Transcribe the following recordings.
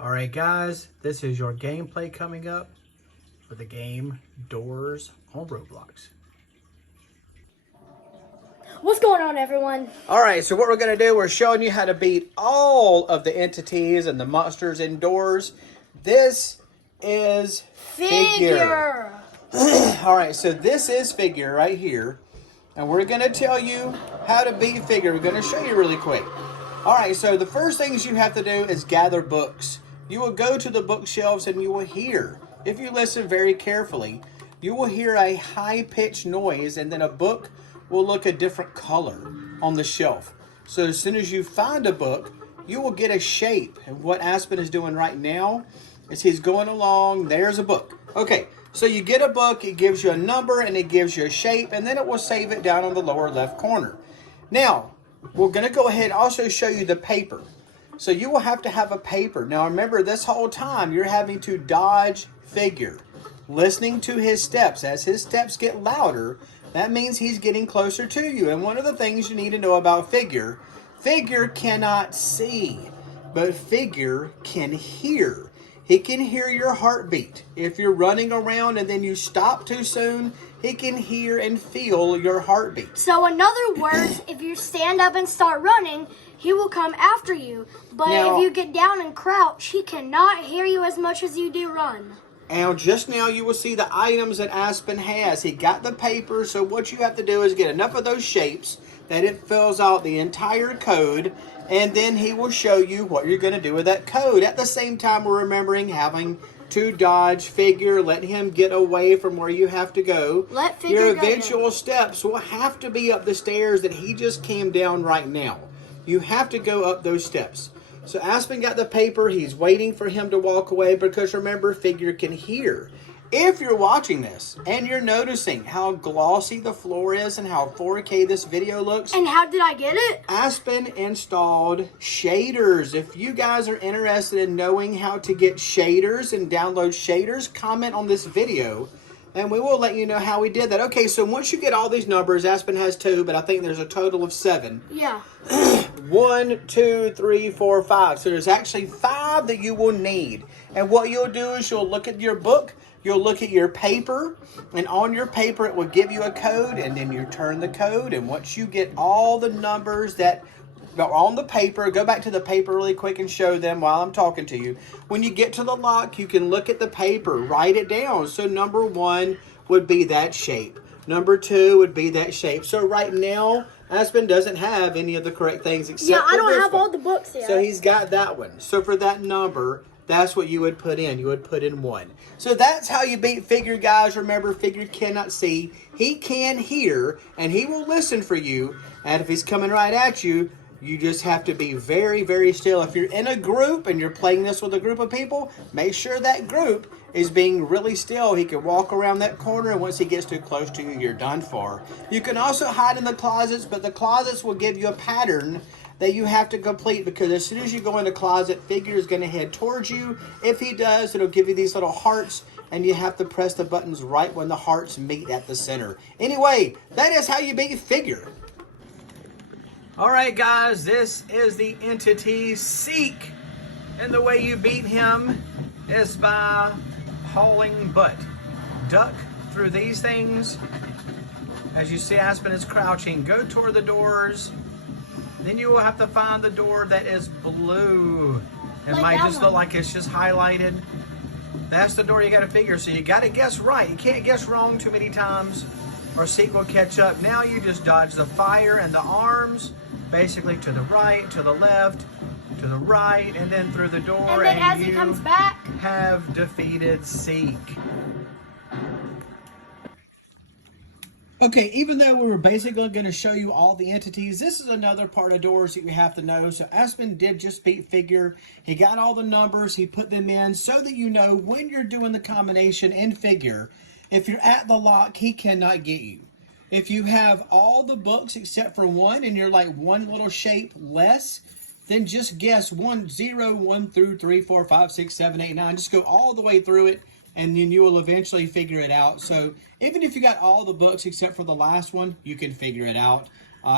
All right, guys, this is your gameplay coming up for the game Doors on Roblox. What's going on, everyone? All right, so what we're going to do, we're showing you how to beat all of the entities and the monsters indoors. This is Figure. All right, so this is Figure right here. And we're going to tell you how to beat Figure. We're going to show you really quick. All right, so the first things you have to do is gather books. You will go to the bookshelves and you will hear, if you listen very carefully, you will hear a high-pitched noise, and then a book will look a different color on the shelf. So as soon as you find a book, you will get a shape. And what Aspen is doing right now is he's going along. There's a book. Okay, so you get a book, it gives you a number and it gives you a shape, and then it will save it down on the lower left corner. Now, we're going to go ahead and also show you the paper. So you will have to have a paper. Now remember, this whole time you're having to dodge Figure, listening to his steps. As his steps get louder, that means he's getting closer to you. And one of the things you need to know about Figure, Figure cannot see, but Figure can hear. He can hear your heartbeat. If you're running around and then you stop too soon, he can hear and feel your heartbeat. So in other words, if you stand up and start running, he will come after you. But Now, if you get down and crouch, he cannot hear you as much as you do run. And just now you will see the items that Aspen has. He got the paper, so what you have to do is get enough of those shapes that it fills out the entire code, and then he will show you what you're going to do with that code. At the same time, we're remembering having to dodge Figure, let him get away from where you have to go. Let Figure Your go eventual steps will have to be up the stairs that he just came down right now. You have to go up those steps. So Aspen got the paper. He's waiting for him to walk away because remember, Figure can hear. If you're watching this and you're noticing how glossy the floor is and how 4K this video looks. And how did I get it? Aspen installed shaders. If you guys are interested in knowing how to get shaders and download shaders, comment on this video and we will let you know how we did that. Okay, so once you get all these numbers, Aspen has 2, but I think there's a total of 7. Yeah. 1, 2, 3, 4, 5. So there's actually 5 that you will need. And what you'll do is you'll look at your book, you'll look at your paper, and on your paper it will give you a code, and then you turn the code, and once you get all the numbers that are on the paper, go back to the paper really quick and show them while I'm talking to you. When you get to the lock, you can look at the paper, write it down. So number 1 would be that shape. Number 2 would be that shape. So right now, Aspen doesn't have any of the correct things except Yeah, I for don't this have one. all the books yet. So he's got that one. So for that number, that's what you would put in. You would put in 1. So that's how you beat Figure, guys. Remember, Figure cannot see. He can hear, and he will listen for you. And if he's coming right at you, you just have to be very, very still. If you're in a group and you're playing this with a group of people, make sure that group is being really still. He can walk around that corner, and once he gets too close to you, you're done for. You can also hide in the closets, but the closets will give you a pattern that you have to complete, because as soon as you go in the closet, Figure is going to head towards you. If he does, it'll give you these little hearts, and you have to press the buttons right when the hearts meet at the center. Anyway, that is how you beat Figure. All right, guys, this is the entity Seek. And the way you beat him is by hauling butt. Duck through these things. As you see, Aspen is crouching. Go toward the doors. Then you will have to find the door that is blue. It Like might that just look one. like it's just highlighted. That's the door you got to figure. So you got to guess right. You can't guess wrong too many times or Seek will catch up. Now you just dodge the fire and the arms. Basically to the right, to the left, to the right, and then through the door. And then as he comes back, have defeated Seek. Okay, even though we were basically going to show you all the entities, this is another part of doors that you have to know. So Aspen did just beat Figure. He got all the numbers, he put them in so that you know when you're doing the combination in Figure, if you're at the lock, he cannot get you. If you have all the books except for 1 and you're like one little shape less, then just guess 1, 0, 1 through 3, 4, 5, 6, 7, 8, 9. Just go all the way through it, and then you will eventually figure it out. So even if you got all the books except for the last one, you can figure it out.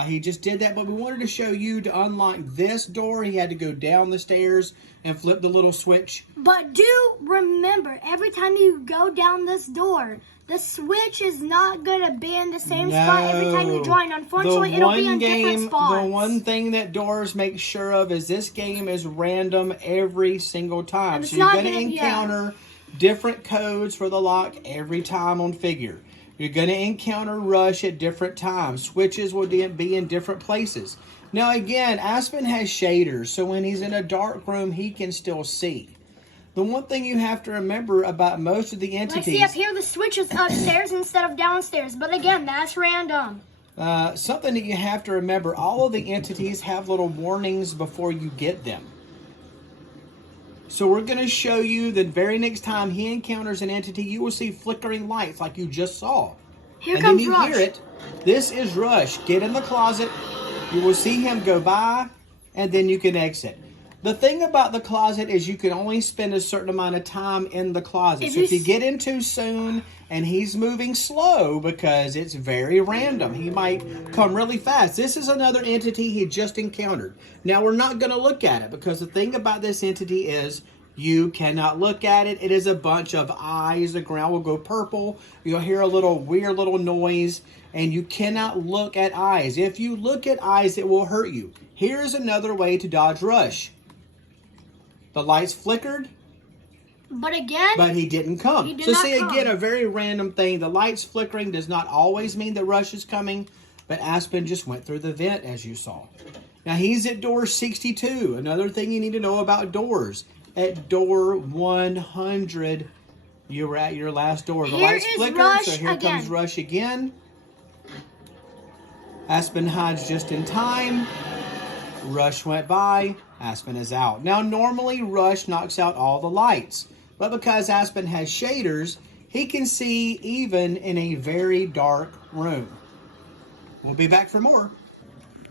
He just did that, but we wanted to show you to unlock this door. He had to go down the stairs and flip the little switch. But do remember, every time you go down this door, the switch is not going to be in the same spot every time you join. Unfortunately, it'll be in different spots. The one thing that doors make sure of is this game is random every single time. So you're going to encounter different codes for the lock every time on Figure. You're going to encounter Rush at different times. Switches will be in different places. Now again, Aspen has shaders, so when he's in a dark room, he can still see. The one thing you have to remember about most of the entities... I see up here the switch is upstairs instead of downstairs, but again, that's random. Something that you have to remember, all of the entities have little warnings before you get them. So we're going to show you the very next time he encounters an entity, you will see flickering lights like you just saw. Here comes Rush. And then you hear it. This is Rush. Get in the closet. You will see him go by, and then you can exit. The thing about the closet is you can only spend a certain amount of time in the closet. So if you get in too soon and he's moving slow because it's very random, he might come really fast. This is another entity he just encountered. Now we're not going to look at it because the thing about this entity is you cannot look at it. It is a bunch of eyes. The ground will go purple. You'll hear a little weird little noise, and you cannot look at eyes. If you look at eyes, it will hurt you. Here's another way to dodge Rush. The lights flickered, but he didn't come. Again, a very random thing. The lights flickering does not always mean that Rush is coming, but Aspen just went through the vent, as you saw. Now, he's at door 62. Another thing you need to know about doors. At door 100, you were at your last door. The lights flickered, so here comes Rush again. Aspen hides just in time. Rush went by. Aspen is out. Now, normally, Rush knocks out all the lights. But because Aspen has shaders, he can see even in a very dark room. We'll be back for more.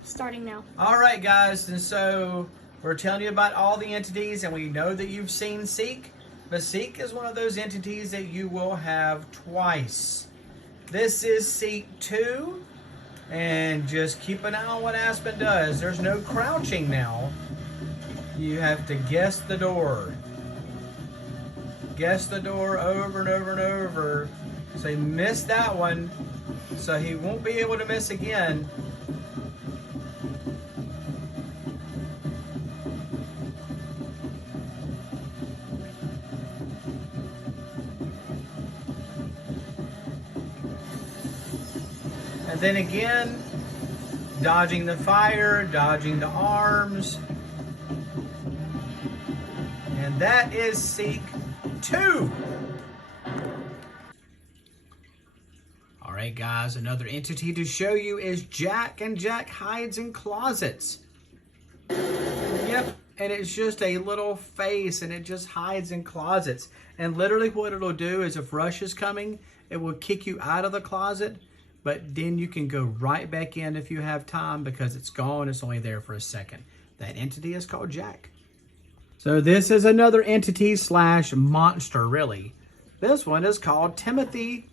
Starting now. All right, guys. And so we're telling you about all the entities, and we know that you've seen Seek. But Seek is one of those entities that you will have twice. This is Seek 2. And just keep an eye on what Aspen does. There's no crouching now. You have to guess the door. Guess the door over and over and over. So he missed that one. So he won't be able to miss again. And then again, dodging the fire, dodging the arms. And that is Seek 2. All right, guys, another entity to show you is Jack, and Jack hides in closets. Yep, and it's just a little face, and it just hides in closets. And literally what it'll do is if Rush is coming, it will kick you out of the closet. But then you can go right back in if you have time because it's gone. It's only there for a second. That entity is called Jack. So this is another entity / monster, really. This one is called Timothy.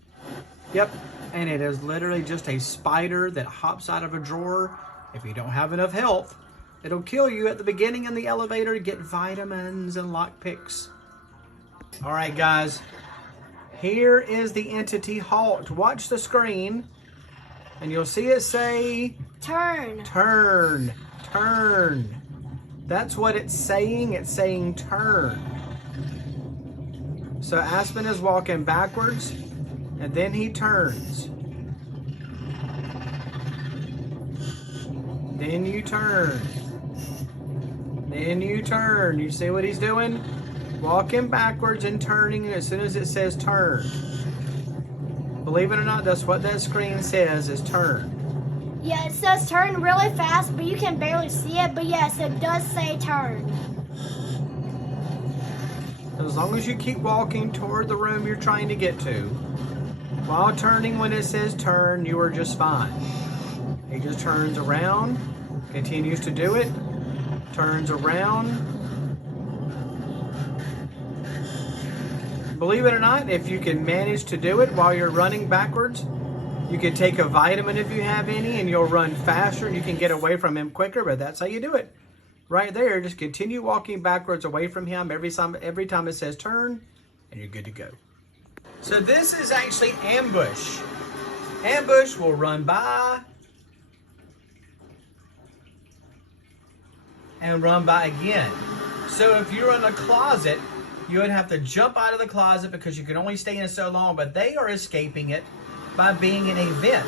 Yep. And it is literally just a spider that hops out of a drawer. If you don't have enough health, it'll kill you at the beginning in the elevator to get vitamins and lockpicks. All right, guys. Here is the entity Halt. Watch the screen. And you'll see it say... Turn. Turn. Turn. That's what it's saying. It's saying turn. So Aspen is walking backwards. And then he turns. Then you turn. Then you turn. You see what he's doing? Walking backwards and turning. And as soon as it says turn. Believe it or not, that's what that screen says is turn. Yeah, it says turn really fast, but you can barely see it. But yes, it does say turn. As long as you keep walking toward the room you're trying to get to, while turning when it says turn, you are just fine. He just turns around, continues to do it, turns around. Believe it or not, if you can manage to do it while you're running backwards, You can take a vitamin if you have any, and you'll run faster and you can get away from him quicker, but that's how you do it. Right there, just continue walking backwards away from him every time it says turn, and you're good to go. So this is actually ambush. Ambush will run by and run by again. So if you're in a closet, you would have to jump out of the closet because you can only stay in it so long, but they are escaping it by being in a vent.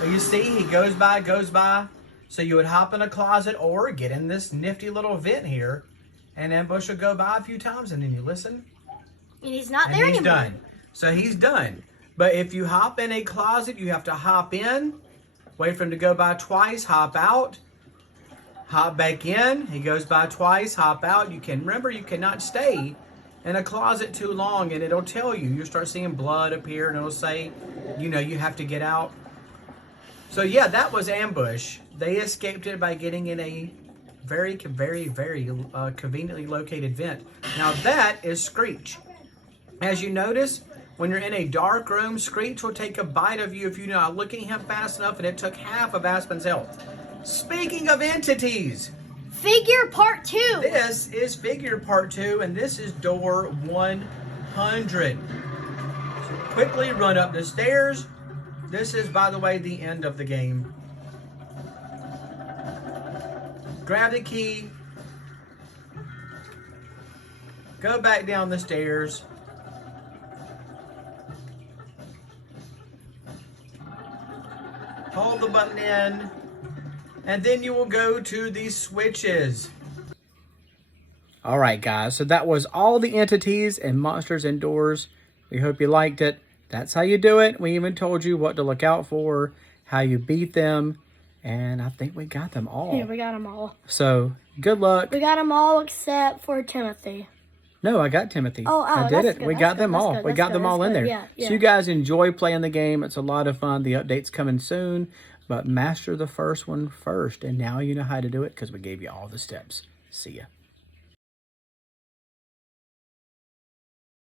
But you see, he goes by. So you would hop in a closet or get in this nifty little vent here, and ambush will go by a few times, and then you listen. And he's not there anymore. Done. So he's done. But if you hop in a closet, you have to hop in, wait for him to go by twice, hop out, hop back in. He goes by twice, hop out. You cannot stay in a closet too long, and it'll tell you. You'll start seeing blood appear, and it'll say, you have to get out. So yeah, that was ambush. They escaped it by getting in a very, very, very conveniently located vent. Now that is Screech. As you notice, when you're in a dark room, Screech will take a bite of you if you're not looking at him fast enough, and it took half of Aspen's health. Speaking of entities, Figure Part 2. This is Figure Part 2, and this is door 100. So quickly run up the stairs. This is, by the way, the end of the game. Grab the key. Go back down the stairs. Hold the button in. And then you will go to the switches. All right, guys. So that was all the entities and monsters indoors. We hope you liked it. That's how you do it. We even told you what to look out for, how you beat them, and I think we got them all. Yeah, we got them all. So, good luck. We got them all except for Timothy. No, I got Timothy. I did it. Good. We got them all. We got them all in there. Yeah. So you guys enjoy playing the game. It's a lot of fun. The update's coming soon, but master the first one first, and now you know how to do it because we gave you all the steps. See ya.